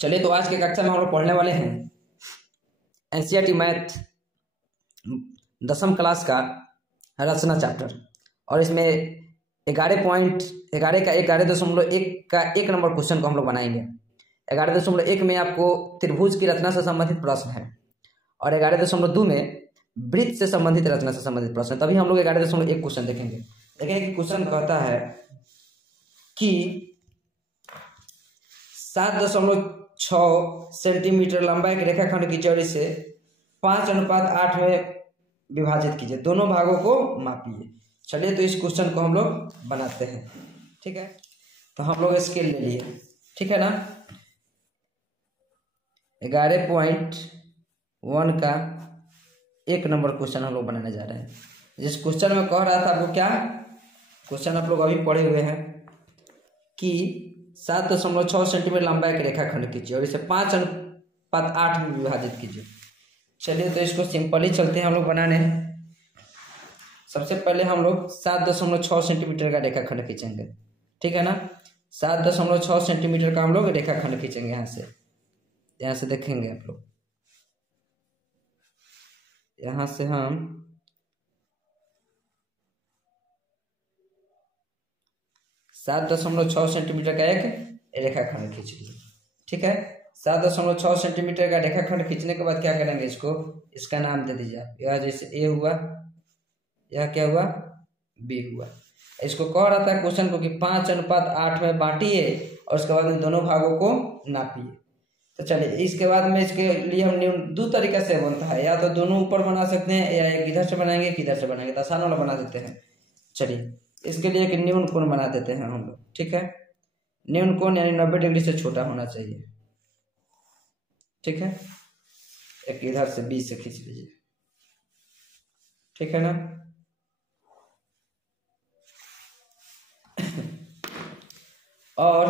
चलिए, तो आज के कक्षा में हम लोग पढ़ने वाले हैं एनसीईआरटी मैथ 10वीं क्लास का रचना चैप्टर। और इसमें 11.11 का 1 नंबर क्वेश्चन को हम लोग बनाएंगे। 11.1 में आपको त्रिभुज की रचना से संबंधित प्रश्न है और 11.2 में वृत्त से संबंधित रचना से संबंधित प्रश्न है। तभी हम लोग 11.1 क्वेश्चन देखेंगे। देखेंगे कि क्वेश्चन कहता है कि 7.6 सेंटीमीटर लंबा एक रेखाखंड की चौड़ाई से 5:8 में विभाजित कीजिए, दोनों भागों को मापिए। चलिए, तो इस क्वेश्चन को हम लोग बनाते हैं। ठीक है, तो हम लोग स्केल ले लिए, ठीक है ना। 11.1 का 1 नंबर क्वेश्चन हम लोग बनाने जा रहे हैं। जिस क्वेश्चन में कह रहा था आपको क्या क्वेश्चन आप लोग अभी पढ़े हुए हैं कि 7.6 सेंटीमीटर लंबा एक रेखाखंड कीजिए और इसे 5:8 में विभाजित कीजिए। चलिए, तो इसको सिंपली चलते हैं हम लोग बनाने। सबसे पहले हम लोग 7.6 सेंटीमीटर का रेखाखंड खींचेंगे, ठीक है ना। 7.6 सेंटीमीटर का हम लोग रेखाखंड खींचेंगे। यहाँ से देखेंगे आप लोग, यहाँ से हम 7.6 सेंटीमीटर का एक रेखाखंड खींच लिए, ठीक है। 7.6 सेंटीमीटर का रेखाखंड खींचने के बाद क्या करेंगे, इसका नाम दे दीजिए आप। यह जैसे ए हुआ, यह क्या हुआ, बी हुआ। इसको कह रहा था क्वेश्चन को कि 5:8 में बांटिए और उसके बाद में दोनों भागों को नापिए। तो चलिए, इसके बाद में इसके लिए हम दो तरीके से बनता है, या तो दोनों ऊपर बना सकते हैं या एक इधर से बनाएंगे एक इधर से बनाएंगे, तो आसान वाला बना देते हैं। चलिए, इसके लिए एक न्यून कोण बना देते हैं हम लोग, ठीक है। न्यून कोण यानी 90 डिग्री से छोटा होना चाहिए, ठीक है। एक इधर से 20 से खींच लीजिए, ठीक है ना। और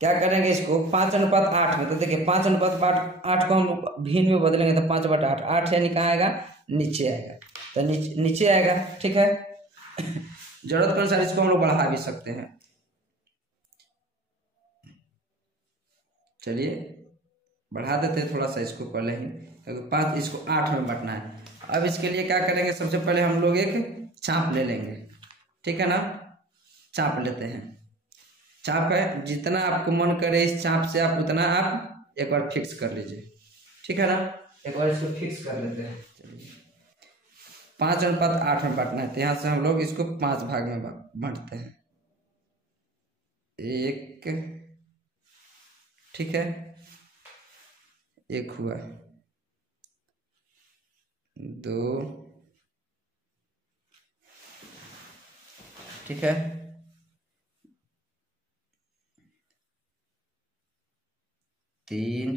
क्या करेंगे, इसको 5:8 में, तो देखिए 5:8 को हम भिन्न में बदलेंगे तो 5/8, 8 यानी कहाँ आएगा, नीचे आएगा, तो नीचे आएगा, ठीक है। जरूरत के अनुसार इसको हम लोग बढ़ा भी सकते हैं। चलिए, बढ़ा देते हैं थोड़ा सा इसको पहले ही, क्योंकि 5 इसको 8 में बांटना है। अब इसके लिए क्या करेंगे, सबसे पहले हम लोग एक चाप ले लेंगे, ठीक है ना। चाप लेते हैं, चाप है, जितना आपको मन करे इस चाप से आप उतना आप एक बार फिक्स कर लीजिए, ठीक है ना। एक बार इसको फिक्स कर लेते हैं। चलिए, 5:8 में बांटना है, तो यहाँ से हम लोग इसको 5 भाग में बांटते हैं। 1, ठीक है, 1 हुआ, 2, ठीक है, 3,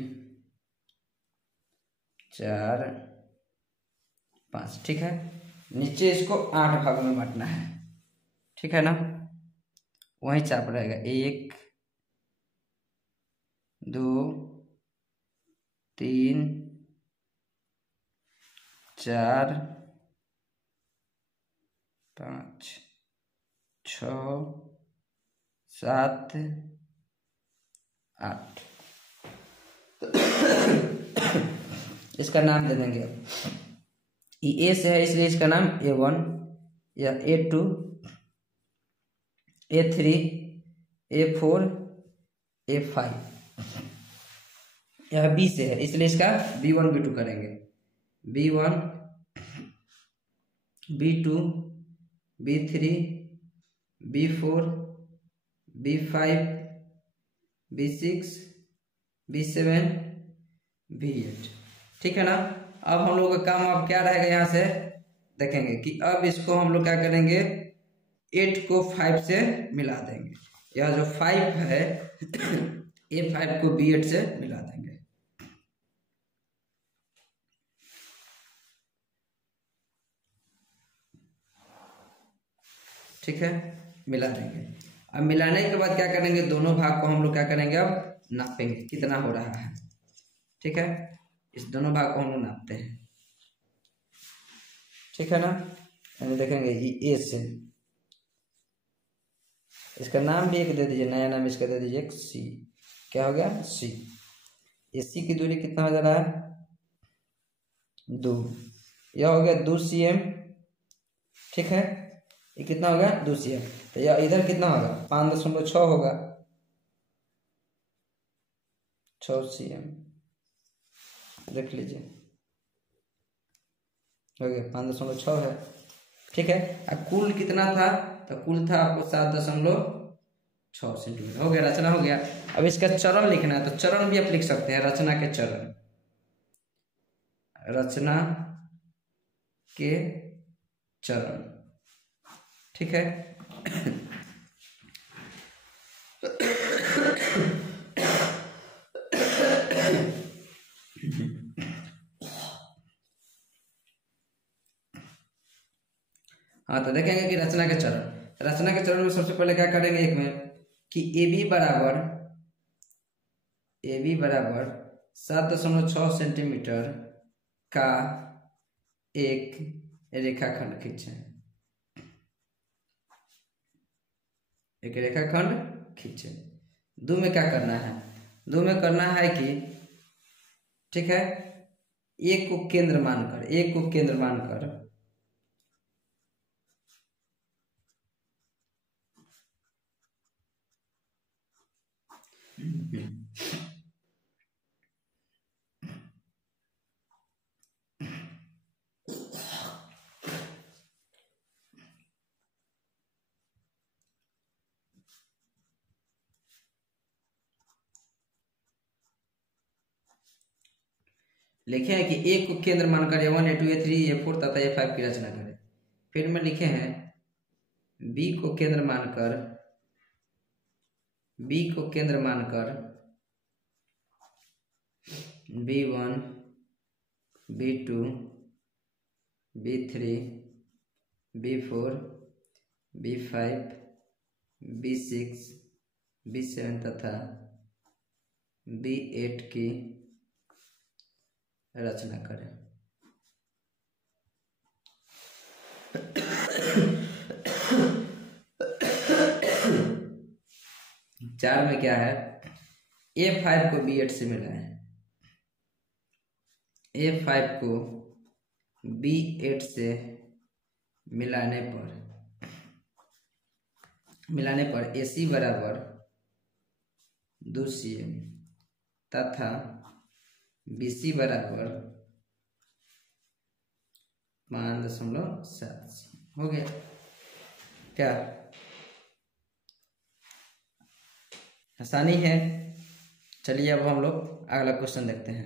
4, 5, ठीक है। नीचे इसको 8 भागों में बांटना है, ठीक है ना। वही चाप रहेगा, 1, 2, 3, 4, 5, 6, 7, 8। इसका नाम दे देंगे। ए से है इसलिए इसका नाम A1, या A2, A3, A4, A5। यह B से है इसलिए इसका B1 B2 करेंगे। B1, B2, B3, B4, B5, B6, B7, B8, ठीक है ना। अब हम लोग का काम अब क्या रहेगा, यहाँ से देखेंगे कि अब इसको हम लोग क्या करेंगे, 8 को 5 से मिला देंगे। यह जो 5 है A5 को B8 से मिला देंगे, ठीक है, मिला देंगे। अब मिलाने के बाद क्या करेंगे, दोनों भाग को हम लोग क्या करेंगे, अब नापेंगे कितना हो रहा है, ठीक है। इस दोनों भाग को हम लोग नापते हैं, ठीक है ना। यानी देखेंगे ये ए से, इसका नाम भी एक दे दीजिए, नया नाम इसका दे दीजिए सी, क्या हो गया सी। AC की दूरी कितना हो जा रहा है 2, यह हो गया 2 cm, ठीक है। ये कितना हो गया 2 cm, तो यह इधर कितना होगा 5.6 होगा, 6 cm देख लीजिए, हो गया 5.6 है, ठीक है। अब कुल कितना था, तो कुल था आपको 7.6 सेंटीमीटर, हो गया, रचना हो गया। अब इसका चरण लिखना है, तो चरण भी आप लिख सकते हैं, रचना के चरण, रचना के चरण, ठीक है। हाँ, तो देखेंगे कि रचना के चरण, रचना के चरण में सबसे पहले क्या करेंगे, एक में कि AB बराबर 7.6 सेंटीमीटर का एक रेखाखंड खींचे, एक रेखाखंड खींचे। दो में क्या करना है, दो में करना है कि, ठीक है, एक को केंद्र मानकर लिखे हैं कि A को केंद्र मानकर A1 A2 A3 A4 तथा A5 की रचना करें। फिर में लिखे हैं B को केंद्र मानकर B1 B2 B3 B4 B5 B6 B7 तथा B8 की रचना करें। चार में क्या है, A5 को B8 से मिलाएं, A5 को B8 से मिलाने पर AC बराबर 2 cm तथा BC बराबर 5.7 cm हो गया। क्या आसानी है। चलिए अब हम लोग अगला क्वेश्चन देखते हैं।